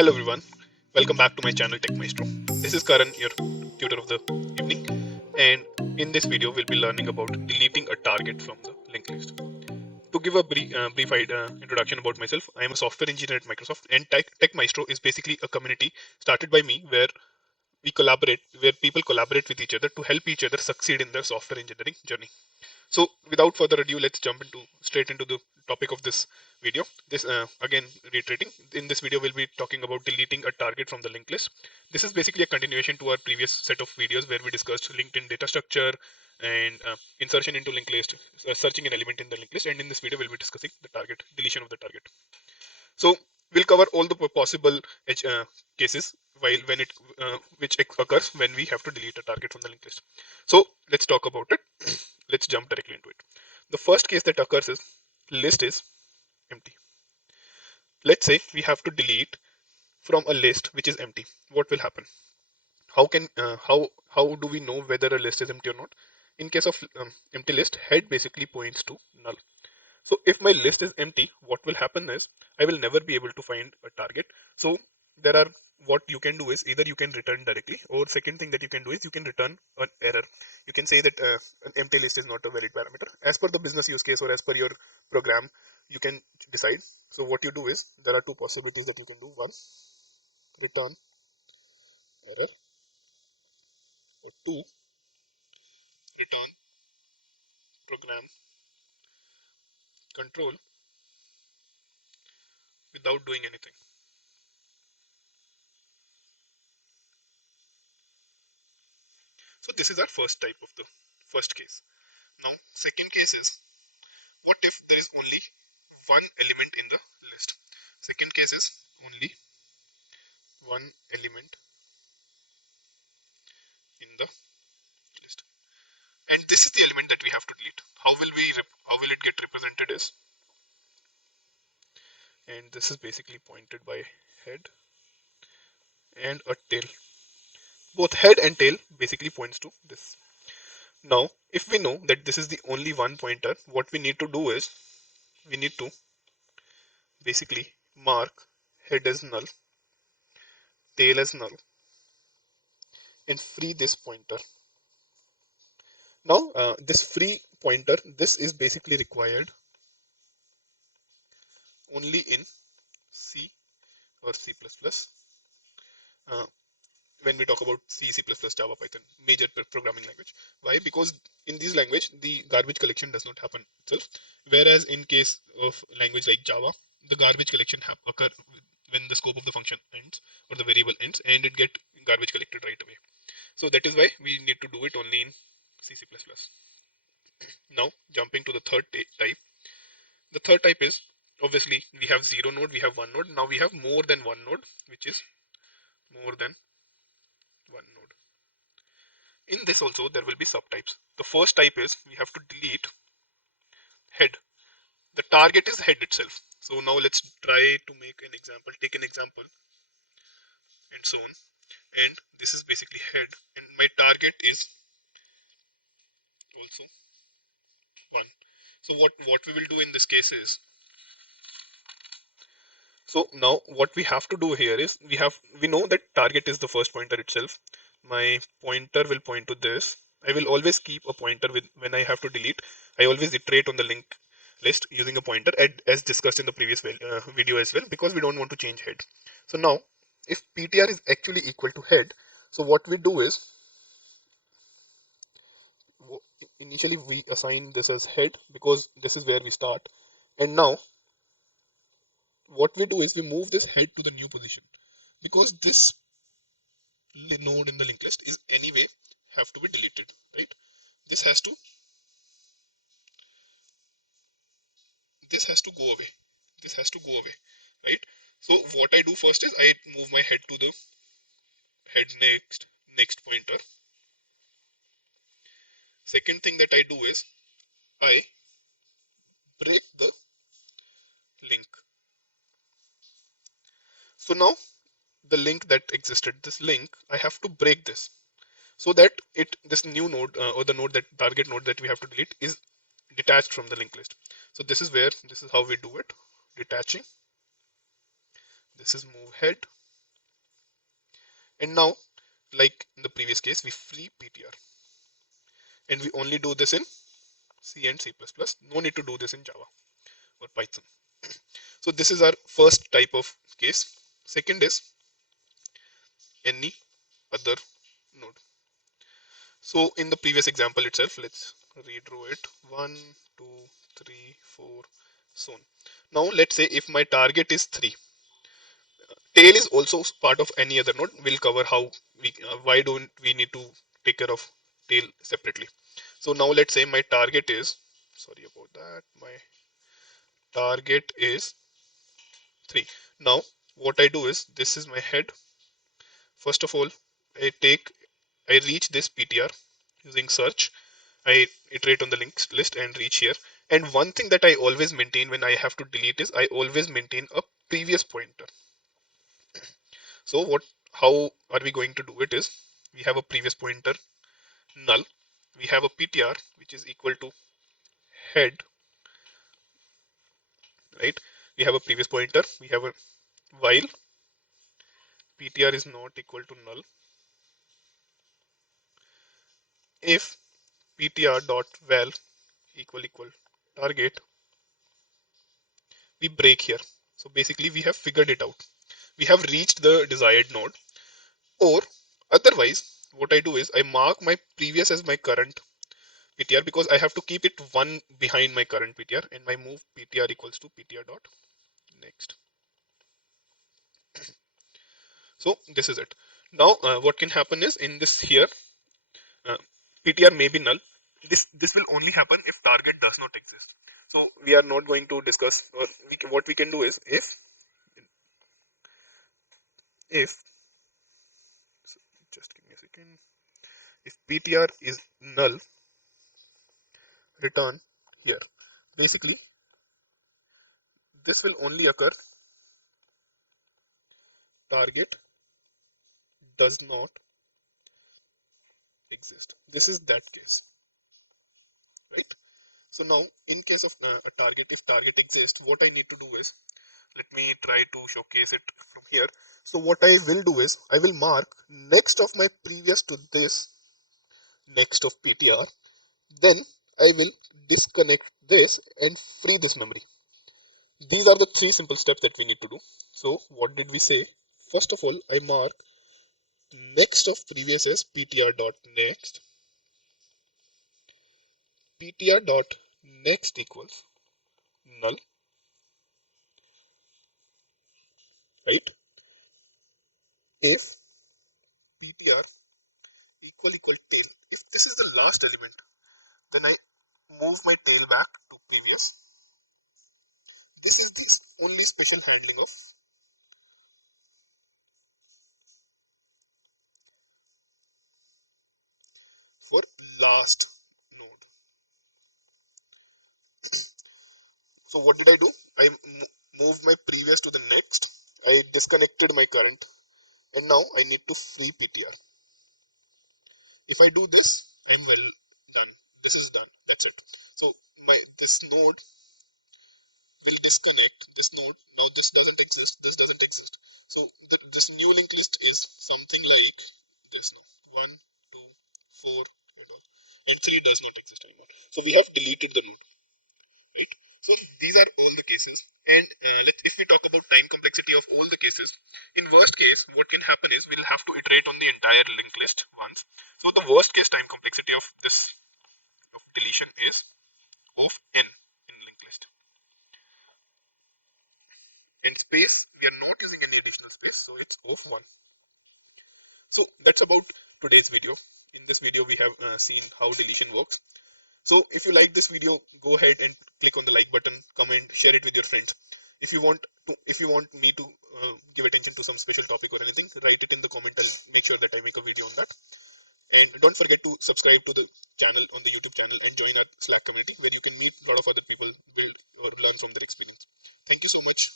Hello everyone, welcome back to my channel TechMaestro. This is Karan, your tutor of the evening, and in this video we'll be learning about deleting a target from the linked list. To give a brief introduction about myself, I am a software engineer at Microsoft, and TechMaestro is basically a community started by me where people collaborate with each other to help each other succeed in their software engineering journey. So, without further ado, let's jump straight into the topic of this video. This again reiterating. In this video, we'll be talking about deleting a target from the linked list. This is basically a continuation to our previous set of videos where we discussed LinkedIn data structure and insertion into linked list, searching an element in the linked list. And in this video, we'll be discussing the target, deletion of the target. So we'll cover all the possible cases while when it which occurs when we have to delete a target from the linked list. So let's talk about it. Let's jump directly into it. The first case that occurs is list is empty. Let's say we have to delete from a list which is empty. What will happen? How do we know whether a list is empty or not? In case of empty list, head basically points to null. So if my list is empty, what will happen is I will never be able to find a target. So there are what you can do is either you can return directly, or second thing that you can do is you can return an error. You can say that an empty list is not a valid parameter as per the business use case or as per your program. You can decide. So what you do is there are two possibilities that you can do. One, return error, or two, return program control without doing anything. So this is our first type of the first case. Now second case is, what if there is only one element in the list? Second case is only one element in the list, and this is the element that we have to delete. How will it get represented is, and this is basically pointed by head and a tail. Both head and tail basically points to this. Now if we know that this is the only one pointer, what we need to do is we need to basically mark head as null, tail as null, and free this pointer. Now this free pointer, this is basically required only in C or C++. Uh, when we talk about C, C++, Java, Python, major programming language. Why? Because in this language, the garbage collection does not happen itself. Whereas in case of language like Java, the garbage collection occur when the scope of the function ends or the variable ends, and it get garbage collected right away. So that is why we need to do it only in C, C++. Now jumping to the third type. The third type is, obviously we have zero node, we have one node. Now we have more than one node, which is more than one node. In this also there will be subtypes. The first type is we have to delete head. The target is head itself. So now let's try to make an example, take an example and so on. And this is basically head, and my target is also 1. So what we will do in this case is, so now what we have to do here is we know that target is the first pointer itself. My pointer will point to this. I will always keep a pointer with when I have to delete. I always iterate on the link list using a pointer as discussed in the previous video as well, because we don't want to change head. So now if PTR is actually equal to head, so what we do is initially we assign this as head because this is where we start, and now what we do is we move this head to the new position, because this node in the linked list is anyway have to be deleted, right? This has to this has to go away. This has to go away, right? So what I do first is I move my head to the head next pointer. Second thing that I do is I break the link. So now the link that existed, this link, I have to break this so that this new node or the node that target node that we have to delete is detached from the linked list. So this is how we do it. Detaching. This is move head. And now, like in the previous case, we free PTR, and we only do this in C and C++. No need to do this in Java or Python. So this is our first type of case. Second is any other node. So in the previous example itself, let's redraw it. 1, 2, 3, 4, so on. Now let's say if my target is 3, tail is also part of any other node. We'll cover how why don't we need to take care of tail separately. So now let's say my target is, sorry about that, my target is 3. Now what I do is, this is my head. First of all, I reach this PTR using search. I iterate on the links list and reach here. And one thing that I always maintain when I have to delete is I always maintain a previous pointer. So how are we going to do it is, we have a previous pointer null. We have a PTR which is equal to head, right? We have a previous pointer. We have a while PTR is not equal to null. If PTR dot val equal target, we break here. So basically we have figured it out. We have reached the desired node. Or otherwise, what I do is I mark my previous as my current PTR, because I have to keep it one behind my current PTR, and my move PTR equals to PTR dot next. So this is it. Now what can happen is, in this here, uh, PTR may be null. This will only happen if target does not exist. So we are not going to discuss, or what we can do is, if so just give me a second, if PTR is null, return here. Basically this will only occur target does not exist. This is that case, right? So now in case of a target, if target exists, what I need to do is, let me try to showcase it from here. So what I will do is, I will mark next of my previous to this, next of PTR. Then I will disconnect this and free this memory. These are the three simple steps that we need to do. So what did we say? First of all, I mark next of previous as PTR dot next. PTR dot next equals null, right? If PTR equal tail, if this is the last element, then I move my tail back to previous. This is the only special handling of for last node. So what did I do? I moved my previous to the next. I disconnected my current, and now I need to free PTR. If I do this, I'm well done. This is done. That's it. So my this node will disconnect this node. Now this doesn't exist. This doesn't exist. So this new linked list is something like this. Now 1, 2, 4, and 3 does not exist anymore. So we have deleted the node, right? So these are all the cases. And if we talk about time complexity of all the cases, in worst case, what can happen is we'll have to iterate on the entire linked list once. So the worst case time complexity of this of deletion is of n in linked list. And space, we are not using any additional space, so it's of 1. So that's about today's video. In this video, we have seen how deletion works. So if you like this video, go ahead and click on the like button, comment, share it with your friends. If you want me to give attention to some special topic or anything, write it in the comment. I'll make sure that I make a video on that. And don't forget to subscribe to the channel on the YouTube channel and join our Slack community, where you can meet a lot of other people, build or learn from their experience. Thank you so much.